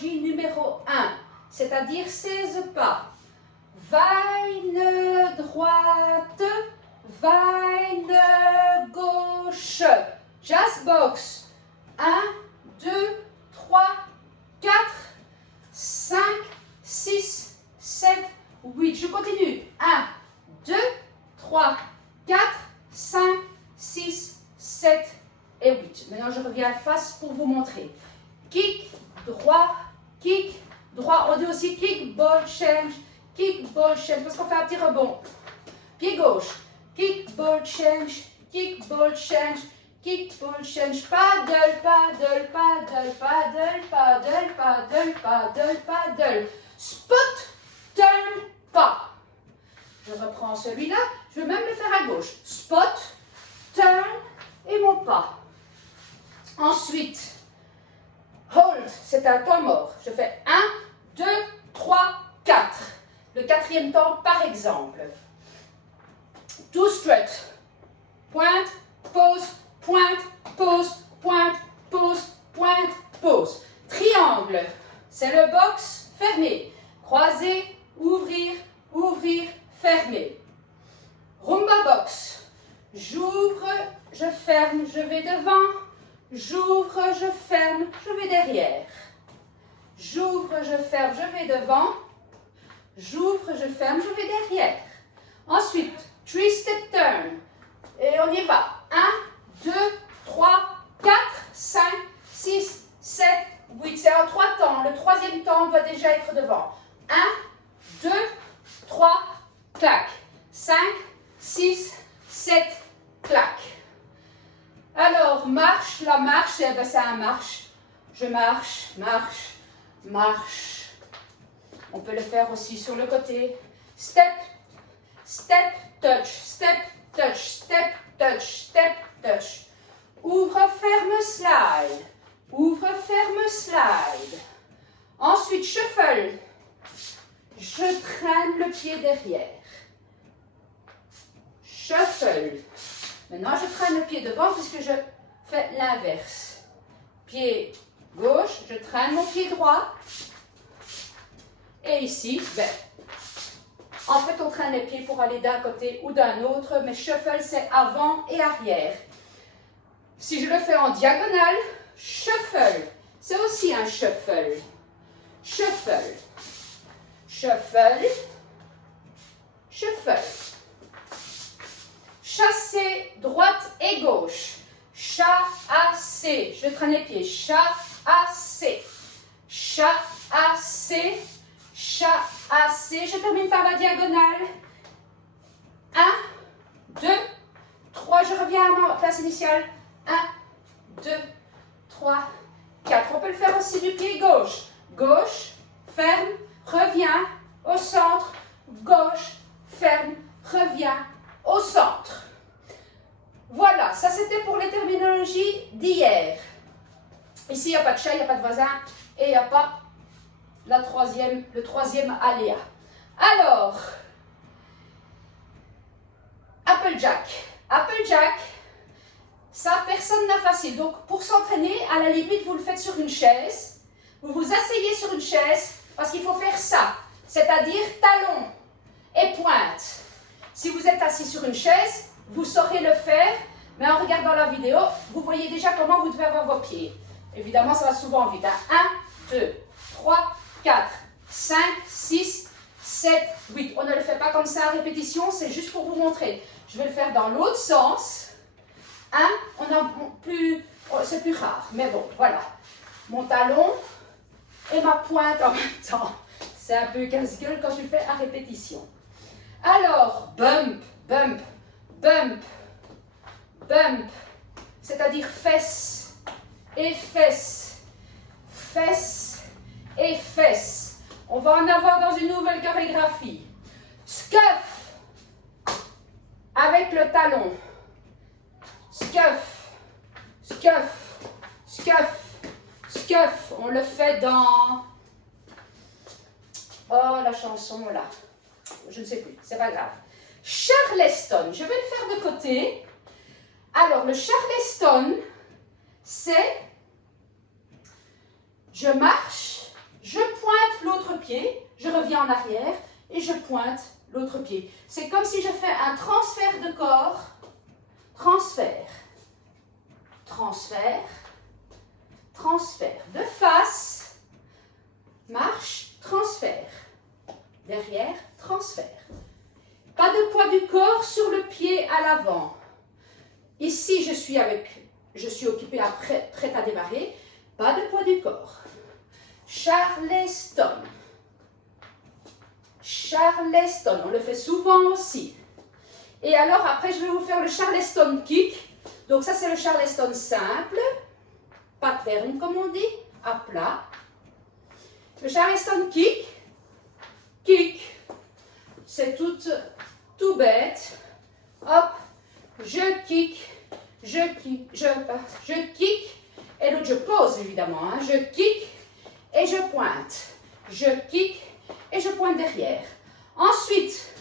terminologie numéro 1, c'est-à-dire 16 pas. Weine droite, weine gauche. Jazz box. 1, 2, 3, 4, 5, 6, 7, 8. Je continue. 1, 2, 3, 4, 5, 6, 7 et 8. Maintenant, je reviens face pour vous montrer. Kick, droit, kick, droit. On dit aussi kick, ball, change, parce qu'on fait un petit rebond. Pied gauche, kick, ball, change, kick, ball, change, kick, ball, change. Paddle, paddle, paddle, paddle, paddle, paddle, paddle, paddle. Spot, turn, pas. Je reprends celui-là. Je vais même le faire à gauche. Spot, turn et mon pas. Ensuite, hold, c'est un temps mort. Je fais 1, 2, 3, 4. Le quatrième temps, par exemple. Two strut. Pointe, pause, pointe, pause, pointe, pause, pointe, pause. Triangle, c'est le box fermé. Croiser, ouvrir, ouvrir, fermer. Rumba box. J'ouvre, je ferme, je vais devant. J'ouvre, je ferme, je vais derrière. J'ouvre, je ferme, je vais devant. J'ouvre, je ferme, je vais derrière. Ensuite, three step turn. Et on y va. 1, 2, 3, 4, 5, 6, 7, 8. C'est en 3 temps. Le troisième temps doit déjà être devant. 1, 2, 3, clac. 5, 6, 7, clac. Alors, marche, la marche, c'est un marche. Je marche, marche, marche. On peut le faire aussi sur le côté. Step, step, touch, step, touch, step, touch, step, touch. Ouvre, ferme, slide. Ouvre, ferme, slide. Ensuite, shuffle. Je traîne le pied derrière. Shuffle. Maintenant, je traîne le pied devant puisque je fais l'inverse. Pied gauche, je traîne mon pied droit. Et ici, en fait, on traîne les pieds pour aller d'un côté ou d'un autre, mais shuffle, c'est avant et arrière. Si je le fais en diagonale, shuffle, c'est aussi un shuffle. Shuffle, shuffle, shuffle. Chasser droite et gauche. Chasser. Je traîne les pieds. Chasser. Chasser. Chasser. Je termine par la diagonale. 1, 2, 3. Je reviens à ma place initiale. 1, 2, 3, 4. On peut le faire aussi du pied gauche. Gauche, ferme, reviens au centre. Gauche, ferme, reviens au centre. Voilà, ça c'était pour les terminologies d'hier. Ici, il n'y a pas de chat, il n'y a pas de voisin et il n'y a pas le troisième aléa. Alors, Applejack. Applejack, ça, personne n'a facile. Donc, pour s'entraîner, à la limite, vous le faites sur une chaise. Vous vous asseyez sur une chaise parce qu'il faut faire ça. C'est-à-dire talon et pointe. Si vous êtes assis sur une chaise, vous saurez le faire, mais en regardant la vidéo, vous voyez déjà comment vous devez avoir vos pieds. Évidemment, ça va souvent vite. 1, 2, 3, 4, 5, 6, 7, 8. On ne le fait pas comme ça à répétition, c'est juste pour vous montrer. Je vais le faire dans l'autre sens. C'est plus rare, mais bon, voilà. Mon talon et ma pointe en même temps. C'est un peu casse-gueule quand tu le fais à répétition. Alors, bump, bump, bump, bump, c'est-à-dire fesses et fesses, fesses et fesses. On va en avoir dans une nouvelle chorégraphie. Scuff, avec le talon. Scuff, scuff, scuff, scuff. On le fait dans... Oh, la chanson là. Je ne sais plus, c'est pas grave. Charleston, je vais le faire de côté. Alors, le Charleston, c'est je marche pied, je reviens en arrière et je pointe l'autre pied. C'est comme si je fais un transfert de corps, transfert, transfert, transfert, de face, marche, transfert, derrière, transfert. Pas de poids du corps sur le pied à l'avant. Ici, je suis occupée prête à démarrer. Pas de poids du corps. Charleston. Charleston, on le fait souvent aussi. Et alors, après, je vais vous faire le Charleston kick. Donc ça, c'est le Charleston simple. Pattern, comme on dit, à plat. Le Charleston kick. Kick. C'est tout bête. Hop, je kick, je kick, et l'autre je pose évidemment, hein. Je kick et je pointe. Je kick et je pointe derrière. Ensuite,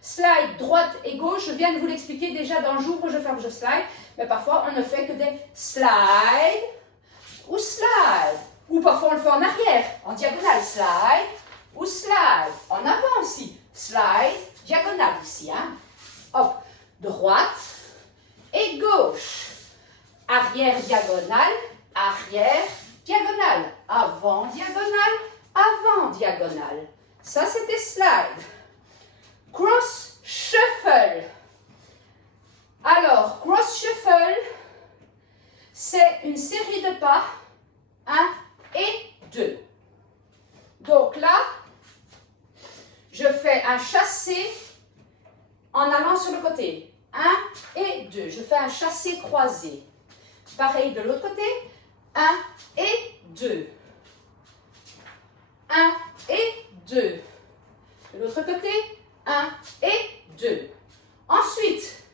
slide droite et gauche. Je viens de vous l'expliquer déjà dans le jour où je ferme, je slide. Mais parfois, on ne fait que des slide ou slide. Ou parfois, on le fait en arrière, en diagonale. Slide ou slide. En avant aussi. Slide, diagonale ici. Hein. Hop, droite et gauche. Arrière, diagonale. Arrière, diagonale. Avant, diagonale. Avant, diagonale. Ça, c'était slide. Cross shuffle. Alors, cross shuffle, c'est une série de pas, 1 et 2. Donc là, je fais un chassé en allant sur le côté. 1 et 2. Je fais un chassé croisé. Pareil de l'autre côté. 1 et 2. 1 et 2. De l'autre côté. 1 et 2. Ensuite,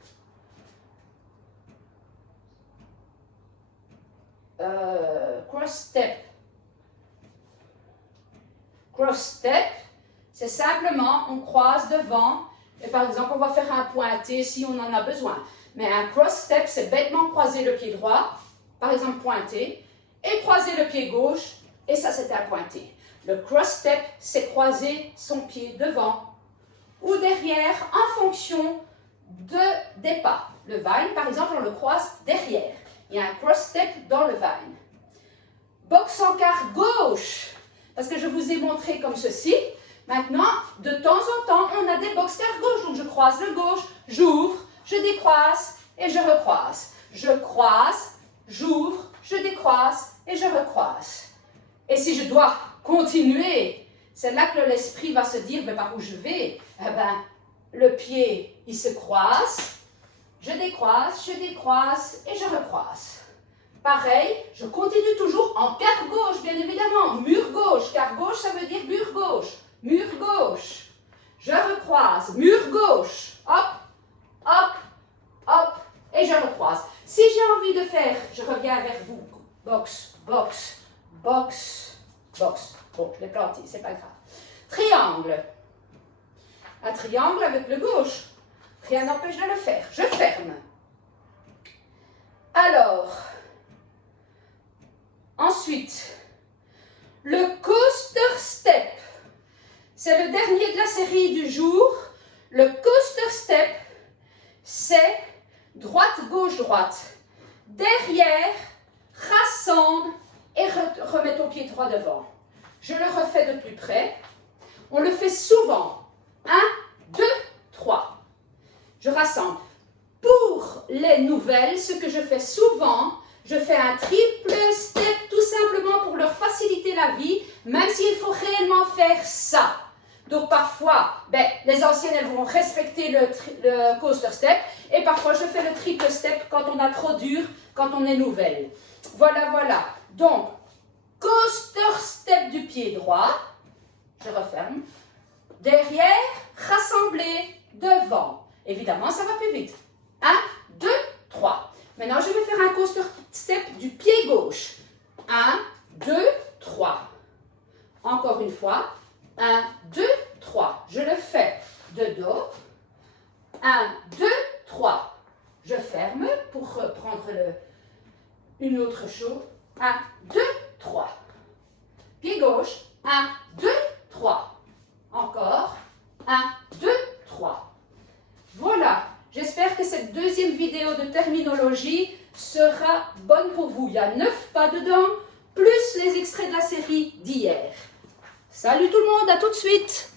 cross step. Cross step, c'est simplement, on croise devant, et par exemple, on va faire un pointé si on en a besoin. Mais un cross step, c'est bêtement croiser le pied droit, par exemple pointé, et croiser le pied gauche, et ça c'est un pointé. Le cross step, c'est croiser son pied devant ou derrière en fonction des pas. Le vine, par exemple, on le croise derrière. Il y a un cross step dans le vine. Boxe en quart gauche, parce que je vous ai montré comme ceci. Maintenant, de temps en temps, on a des boxes quart gauche. Donc, je croise le gauche, j'ouvre, je décroise et je recroise. Je croise, j'ouvre, je décroise et je recroise. Et si je dois continuer, c'est là que l'esprit va se dire, mais par où je vais? Eh ben, le pied, il se croise, je décroise et je recroise. Pareil, je continue toujours en quart gauche, bien évidemment. Mur gauche, quart gauche, ça veut dire mur gauche. Mur gauche. Je recroise, mur gauche. Hop, hop, hop, et je recroise. Si j'ai envie de faire, je reviens vers vous. Box, box, box, box. Bon, je l'ai planté, c'est pas grave. Triangle. Un triangle avec le gauche. Rien n'empêche de le faire. Je ferme. Alors, ensuite, le coaster step. C'est le dernier de la série du jour. Le coaster step, c'est droite, gauche, droite. Derrière, rassemble et remets ton pied droit devant. Je le refais de plus près. On le fait souvent. 1, 2, 3. Je rassemble. Pour les nouvelles, ce que je fais souvent, je fais un triple step tout simplement pour leur faciliter la vie, même s'il faut réellement faire ça. Donc parfois, les anciennes elles vont respecter le coaster step et parfois je fais le triple step quand on a trop dur, quand on est nouvelle. Voilà, voilà. Donc, coaster step du pied droit, je referme. Derrière, rassembler devant. Évidemment, ça va plus vite. 1, 2, 3. Maintenant, je vais faire un coaster step du pied gauche. 1, 2, 3. Encore une fois. 1, 2, 3. Je le fais de dos. 1, 2, 3. Je ferme pour reprendre une autre chose. 1, 2, 3. Pied gauche. 1, 2, 3. 3. Voilà, j'espère que cette deuxième vidéo de terminologie sera bonne pour vous. Il y a 9 pas dedans, plus les extraits de la série d'hier. Salut tout le monde, à tout de suite!